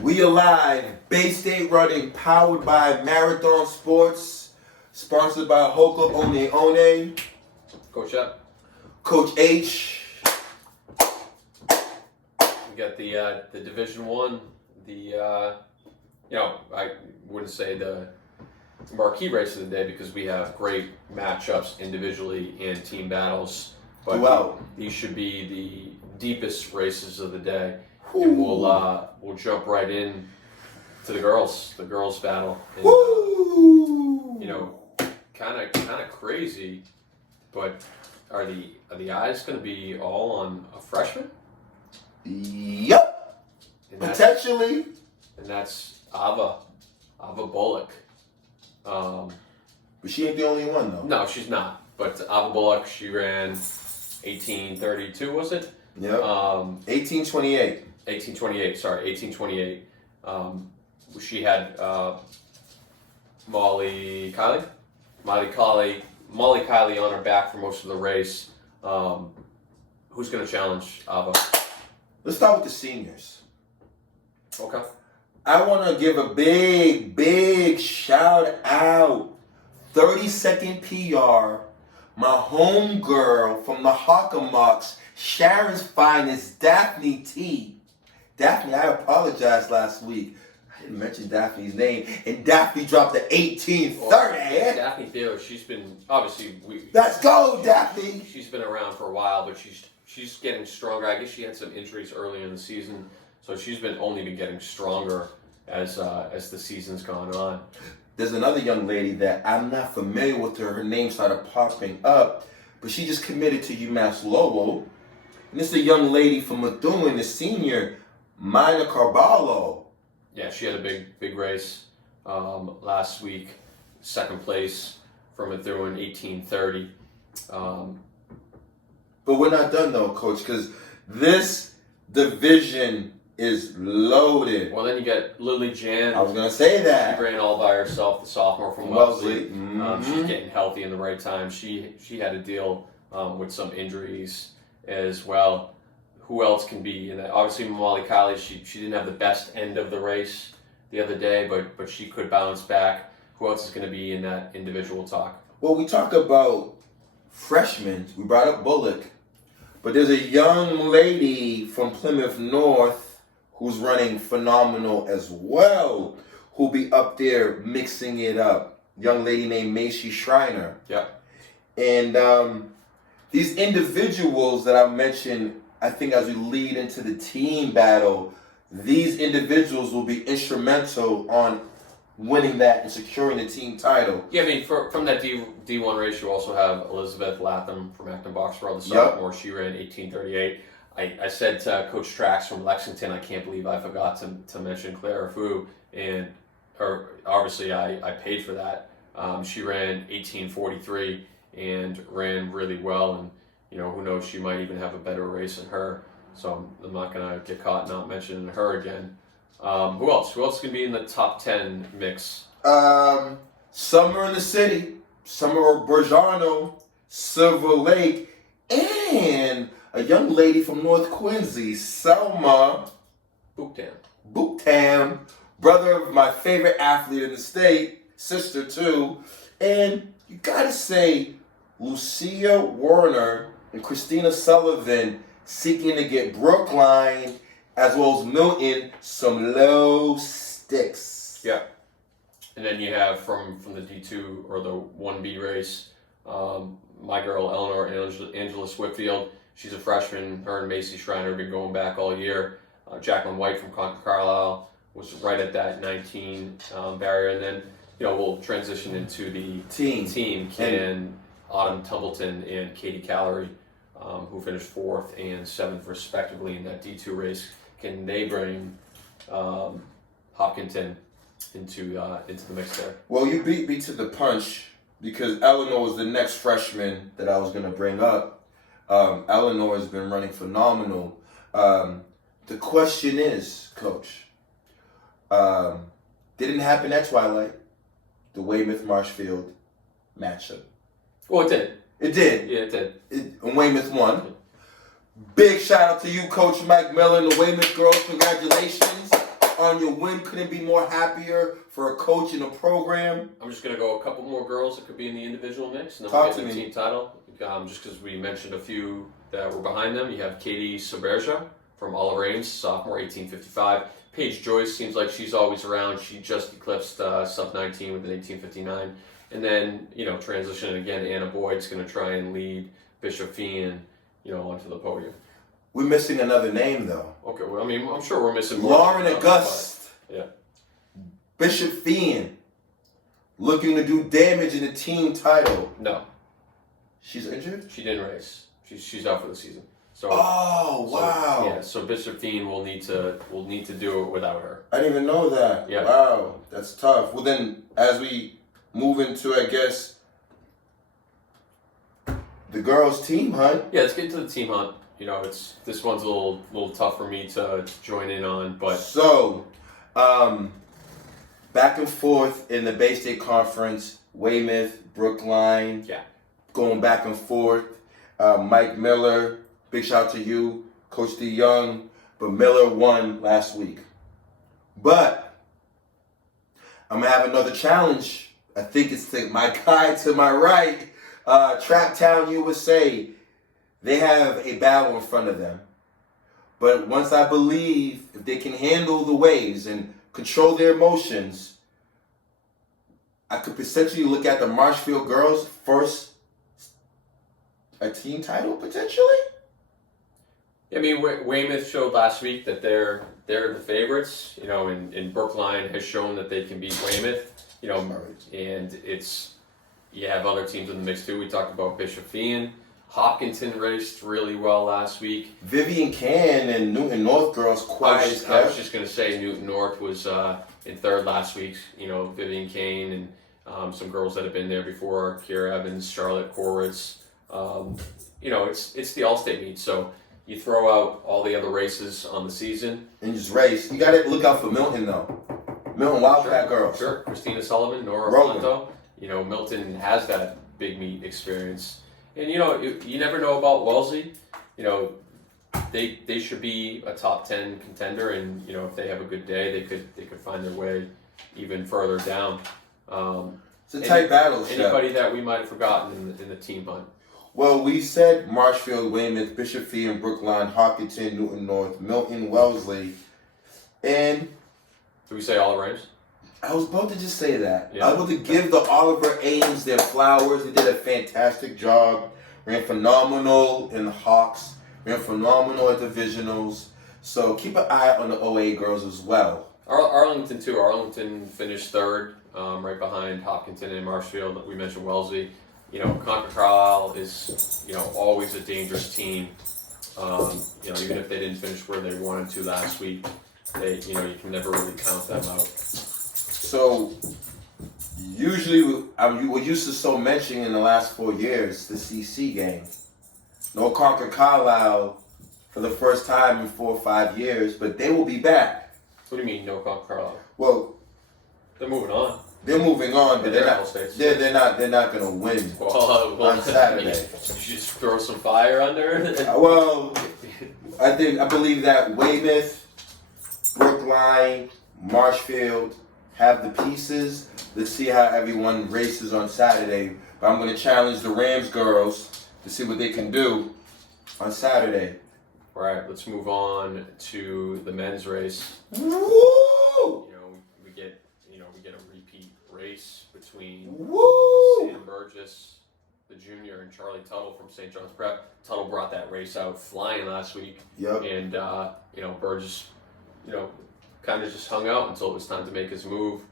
We alive. Bay State Running, powered by Marathon Sports, sponsored by Hoka One One. Coach up. Coach H. We got the Division One. I wouldn't say the marquee race of the day because we have great matchups individually and team battles. But these should be the deepest races of the day. Ooh. And we'll jump right in to the girls battle. And, kind of crazy, but are the eyes going to be all on a freshman? Yep. Potentially. And that's Ava Bullock. But she ain't the only one though. No, she's not. But Ava Bullock, she ran 18:32, was it? Yep. 18:28. 18:28. She had Molly Kiley on her back for most of the race. Who's going to challenge Ava? Let's start with the seniors. Okay. I want to give a big shout out. 30-second PR. My homegirl from the Hockamucks, Sharon's finest, Daphne T. Daphne, I apologized last week. I didn't mention Daphne's name, and Daphne dropped the 18:30. Daphne Theo, she's been Let's go, Daphne. She's been around for a while, but she's getting stronger. I guess she had some injuries early in the season, so she's only been getting stronger as the season's gone on. There's another young lady that I'm not familiar with her. Her name started popping up, but she just committed to UMass Lowell. And this is a young lady from Methuen, the senior, Mina Carvalho. Yeah, she had a big race last week. Second place for Methuen, 18:30. But we're not done though, Coach, because this division is loaded. Well, then you get Lily Jan. I was going to say that. She ran all by herself, the sophomore from Wellesley. Mm-hmm. She's getting healthy in the right time. She had to deal with some injuries as well. Who else can be in that? Obviously, Molly Kiley, she didn't have the best end of the race the other day, but she could bounce back. Who else is going to be in that individual talk? Well, we talk about freshmen. We brought up Bullock. But there's a young lady from Plymouth North who's running phenomenal as well, who'll be up there mixing it up. Young lady named Meishi Shriner. Yep. And these individuals that I mentioned, I think as we lead into the team battle, these individuals will be instrumental on winning that and securing the team title. Yeah, I mean, from that D1 race, you also have Elizabeth Latham from Acton Boxborough, the sophomore. She ran 18:38. I said to Coach Trax from Lexington, I can't believe I forgot to mention Clara Fu, obviously I paid for that. She ran 18:43 and ran really well, and who knows, she might even have a better race than her. So I'm not gonna get caught not mentioning her again. Who else? Who else can be in the top 10 mix? Summer in the City, Summer Bergiano, Silver Lake, and a young lady from North Quincy, Selma Booktam, brother of my favorite athlete in the state, sister too. And you gotta say, Lucia Warner and Christina Sullivan seeking to get Brookline as well as Milton some low sticks. Yeah. And then you have from the D2 or the 1B race, my girl Eleanor Angela Whitfield. She's a freshman. Her and Meishi Shriner have been going back all year. Jacqueline White from Carvalho was right at that 19 barrier. And then, we'll transition into the team. Can Autumn Tumbleton and Katie Callery, who finished 4th and 7th respectively in that D2 race, can they bring Hopkinton into the mix there? Well, you beat me to the punch because Eleanor was the next freshman that I was going to bring up. Eleanor has been running phenomenal. The question is, Coach, didn't happen at Twilight, the Weymouth Marshfield matchup. Well, it did. It did. Yeah, it did. And Weymouth won. Big shout out to you, Coach Mike Miller and the Weymouth girls. Congratulations on your win. Couldn't be more happier for a coach and a program. I'm just going to go a couple more girls that could be in the individual mix, and then Talk we'll to get the me. team title. Just because we mentioned a few that were behind them. You have Katie Soberja from Olive Reigns, sophomore, 1855. Paige Joyce seems like she's always around. She just eclipsed sub-19 with an 1859. And then, transitioning again, Anna Boyd's going to try and lead Bishop Fian, onto the podium. We're missing another name, though. Okay, well, I mean, I'm sure we're missing more. Lauren August. Yeah. Bishop Fian. Looking to do damage in the team title. No. She's injured? She didn't race. She's out for the season. So. Oh, wow. Yeah, so Bishop Fian will need to do it without her. I didn't even know that. Yeah. Wow, that's tough. Well, then, as we move into, I guess, the girls' team hunt. Yeah, let's get into the team hunt. This one's a little tough for me to join in on, but so, back and forth in the Bay State Conference, Weymouth, Brookline, yeah, going back and forth. Mike Miller, big shout out to you, Coach DeYoung, but Miller won last week. But I'm gonna have another challenge. I think it's my guy to my right, Trap Town USA. They have a battle in front of them. But once I believe if they can handle the waves and control their emotions, I could potentially look at the Marshfield girls first a team title potentially. I mean, Weymouth showed last week that they're the favorites. And Brookline has shown that they can beat Weymouth. And you have other teams in the mix too. We talked about Bishop Fian. Hopkinton raced really well last week. Vivian Can and Newton North girls I was just going to say Newton North was in third last week. Vivian Kane and some girls that have been there before, Kiera Evans, Charlotte Koritz. It's the All-State meet, so you throw out all the other races on the season. And just race. You got to look out for Milton, though. Milton Wildcat girls. Sure. Christina Sullivan, Nora Rogan. Flanto. Milton has that big meet experience. And, you never know about Wellesley. They should be a top 10 contender, and, if they have a good day, they could find their way even further down. It's a tight battle, Anybody that we might have forgotten in the team hunt? Well, we said Marshfield, Weymouth, Bishop Fian, Brookline, Hopkinton, Newton North, Milton, Wellesley, and... Did we say all the names? I was about to just say that. Yeah. I was about to give the Oliver Ames their flowers. They did a fantastic job. Ran phenomenal in the Hawks. Ran phenomenal at divisionals. So keep an eye on the OA girls as well. Arlington, too. Arlington finished third, right behind Hopkinton and Marshfield. We mentioned Wellesley. Concord Carlisle is, always a dangerous team. Even if they didn't finish where they wanted to last week, you can never really count them out. So, usually, we're used to so mentioning in the last 4 years, the CC game. No Concord Carlisle for the first time in 4 or 5 years, but they will be back. What do you mean, no Concord Carlisle? Well, they're moving on. they're moving on, but They're they're All not. States. They're not going to win on Saturday. You just throw some fire under. Well, I believe that Weymouth, Brookline, Marshfield have the pieces. Let's see how everyone races on Saturday. But I'm going to challenge the Rams girls to see what they can do on Saturday. All right, let's move on to the men's race. Woo! We get a repeat race between Woo! Sam Burgess, the junior, and Charlie Tuttle from St. John's Prep. Tuttle brought that race out flying last week. Yep. And Burgess, kind of just hung out until it was time to make his move.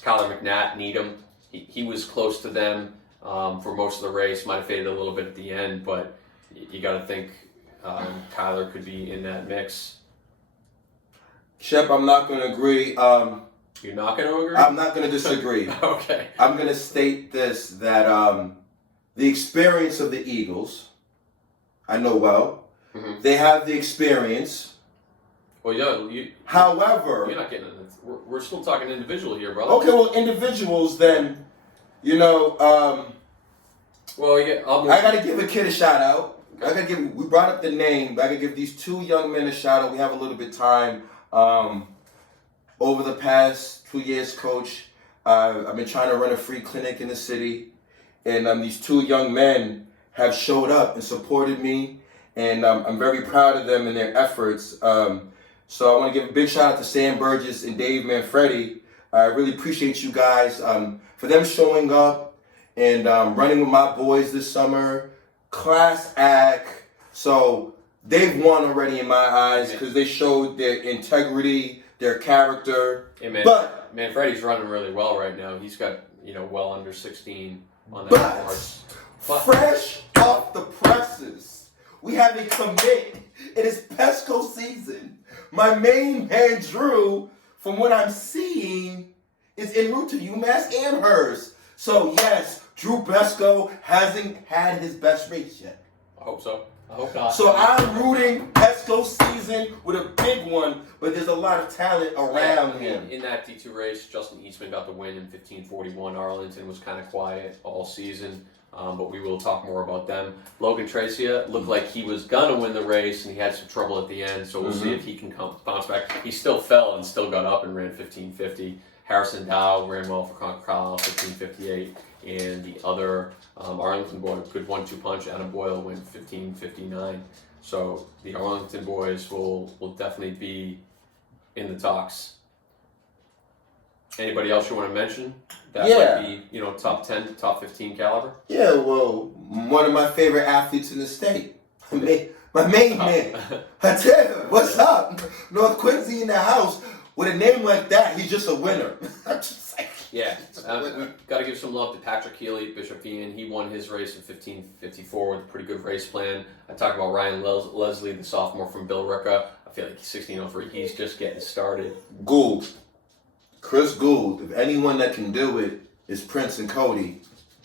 Kyler McNatt, Needham, he was close to them for most of the race. Might have faded a little bit at the end, but you got to think Kyler could be in that mix. Shep, I'm not going to agree. You're not going to agree? I'm not going to disagree. Okay. I'm going to state this, that the experience of the Eagles, I know well. Mm-hmm. They have the experience. Well, However, you're not getting it. We're still talking individual here, brother. okay, well, individuals then, Well, I got to give a kid a shout out. We brought up the name, but I got to give these two young men a shout out. We have a little bit of time. over the past 2 years, Coach, I've been trying to run a free clinic in the city, and these two young men have showed up and supported me, and I'm very proud of them and their efforts. So I want to give a big shout out to Sam Burgess and Dave Manfredi. I really appreciate you guys for them showing up and running with my boys this summer. Class act. So they've won already in my eyes because they showed their integrity, their character. Hey man, but Manfredi's running really well right now. He's got well under 16 on that course. Fresh off the presses, we have a commit. It is Pesco season. My main man Drew, from what I'm seeing, is en route to UMass Amherst. So yes, Drew Pesco hasn't had his best race yet. I hope so. I hope not. So I'm rooting Pesco season with a big one, but there's a lot of talent around him. In that D2 race, Justin Eastman got the win in 15:41. Arlington was kind of quiet all season, but we will talk more about them. Logan Tracia looked like he was going to win the race, and he had some trouble at the end, so we'll see if he can bounce back. He still fell and still got up and ran 15:50. Harrison Dow ran well for Carvalho, 15:58. And the other Arlington boy, good 1-2 punch, Adam Boyle went 15:59. So the Arlington boys will definitely be in the talks. Anybody else you want to mention that might be top 10, top 15 caliber? Yeah, well, one of my favorite athletes in the state, my main man, Hatem. What's up? North Quincy in the house. With a name like that, he's just a winner. I'm just like, yeah, we got to give some love to Patrick Keeley, Bishop Ian. He won his race in 15:54 with a pretty good race plan. I talked about Ryan Leslie, the sophomore from Billerica. I feel like he's 16:03. He's just getting started. Gould, Chris Gould. If anyone that can do it is Prince and Cody,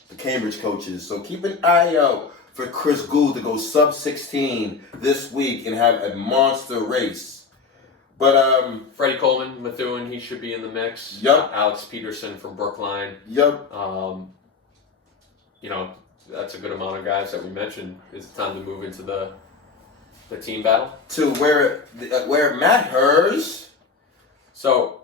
the Cambridge coaches. So keep an eye out for Chris Gould to go sub 16 this week and have a monster race. But Freddie Coleman, Methuen, he should be in the mix. Yep. Alex Peterson from Brookline. Yep. That's a good amount of guys that we mentioned. It's time to move into the team battle. To where it matters. So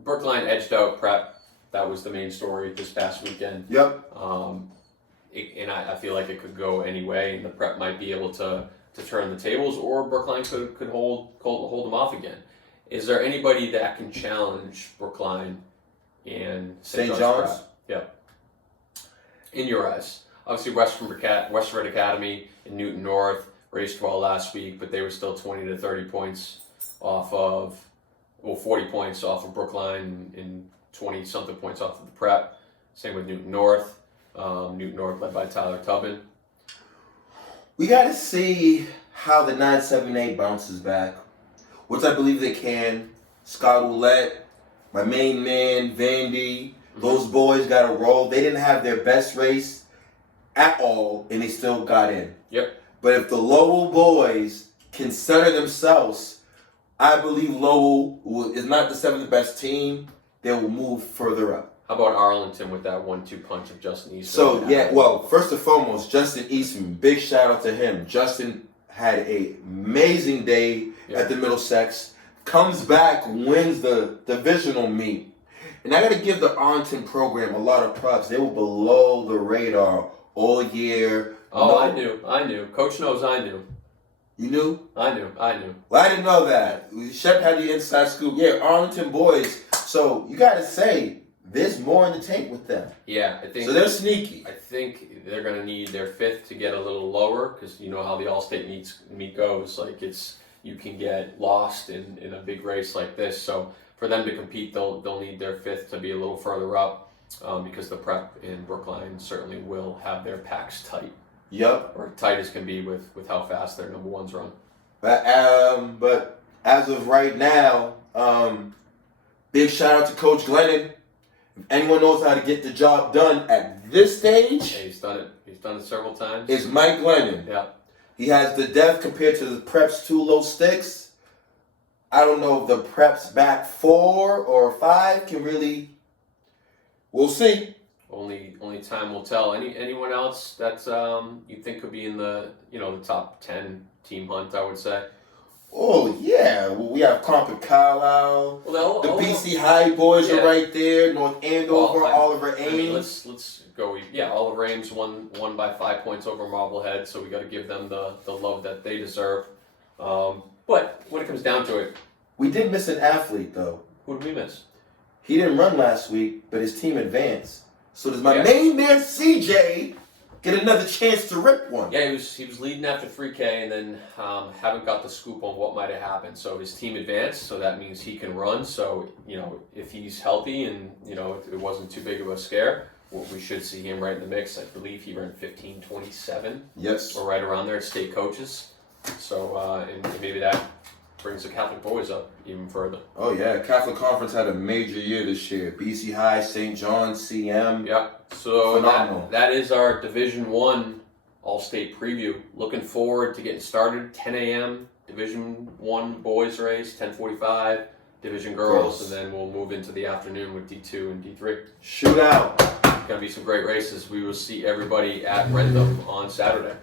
Brookline edged out Prep. That was the main story this past weekend. Yep. And I feel like it could go any way, and the Prep might be able to turn the tables, or Brookline could hold them off again. Is there anybody that can challenge Brookline and St. John's? Yeah. In your eyes, obviously Westford Academy in Newton North raced well last week, but they were still 20 to 30 points off of, 40 points off of Brookline and 20 something points off of the Prep. Same with Newton North. Newton North led by Tyler Tubbin. We got to see how the 978 bounces back, which I believe they can. Scott Ouellette, my main man, Vandy, those boys got a roll. They didn't have their best race at all, and they still got in. Yep. But if the Lowell boys can center themselves, I believe Lowell is not the seventh best team. They will move further up. How about Arlington with that 1-2 punch of Justin Easton? So, well, first and foremost, Justin Eastman, big shout out to him. Justin had an amazing day at the Middlesex, comes back, wins the divisional meet. And I got to give the Arlington program a lot of props. They were below the radar all year. Oh, I knew. Coach knows I knew. You knew? I knew. Well, I didn't know that. Shep had the inside scoop. Yeah, Arlington boys. So, you got to say, there's more in the tank with them. Yeah, I think so. They're sneaky. I think they're going to need their fifth to get a little lower, because you know how the All State meet goes. Like, you can get lost in a big race like this. So for them to compete, they'll need their fifth to be a little further up, because the Prep in Brookline certainly will have their packs tight. Yep. Or tight as can be with how fast their number ones run. But as of right now, big shout out to Coach Glennon. If anyone knows how to get the job done at this stage, yeah, he's done it. He's done it several times. It's Mike Glennon. Yeah. He has the depth compared to the Prep's two low sticks. I don't know if the Prep's back 4 or 5 can really. We'll see. Only time will tell. Anyone else that you think could be in the the top 10 team hunt? I would say. Oh, yeah. Well, we have Concord Carlisle. Well, The BC High boys are right there. North Andover, Well, Oliver Ames. I mean, let's go. Yeah, Oliver Ames won by 5 points over Marblehead, so we got to give them the love that they deserve. But when it comes down to it, we did miss an athlete, though. who did we miss? He didn't run last week, but his team advanced. So does my main man CJ get another chance to rip one? Yeah, he was leading after 3K, and then haven't got the scoop on what might have happened. So his team advanced, so that means he can run. So if he's healthy and it wasn't too big of a scare, we should see him right in the mix. I believe he ran 15:27. Yes, or right around there at state coaches. So and maybe that brings the Catholic boys up even further. Oh yeah, Catholic Conference had a major year this year. BC High, St. John, CM. Yep. So Phenomenal. that is our Division 1 All-State preview. Looking forward to getting started. 10 a.m. Division 1 boys race, 10:45 Division girls, and then we'll move into the afternoon with D2 and D3. Shoot out. Going to be some great races. We will see everybody at Rentham on Saturday.